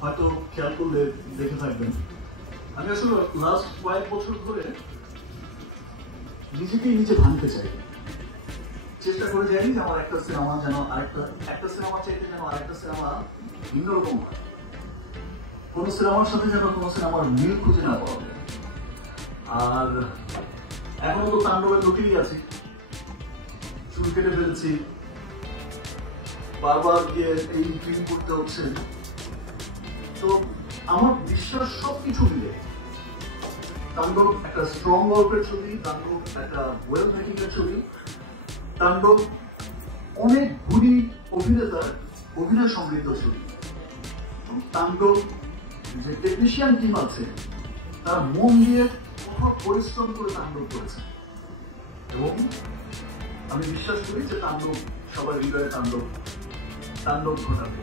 হয়তো খেয়াল করলে দেখে থাকবেন, আমি আসলে লাস্ট কয়েক বছর ধরে নিজেকেই নিজে ভাঙতে চাই। চেষ্টা করে যাই যে আমার একটা সিনেমা যেন একটা সিনেমা চাইতে যেন আরেকটা সিনেমা ভিন্ন রকম হয়, কোনো সিনেমার সাথে যেন কোনো সিনেমার মিল খুঁজে না পাওয়া যায়। আর এখনো তো তাণ্ডবের লোকেরই আছি, চুল কেটে ফেলছি, বারবার গিয়ে এই ড্রিম করতে হচ্ছে। তো আমার বিশ্বাস সবকিছু মিলে তাণ্ডব একটা স্ট্রং গল্পের ছবি, তাণ্ডব একটা ওয়েল মেকিং এর ছবি, তাণ্ডব অনেক গুণী অভিনেতার অভিনয় সমৃদ্ধ ছবি। তাণ্ডব যে টেকনিশিয়ান টিম আছে তারা মন দিয়ে কঠোর পরিশ্রম করে তাণ্ডব করেছে, এবং আমি বিশ্বাস করি যে তাণ্ডব সবার হৃদয়ে তাণ্ডব ঘটাবে।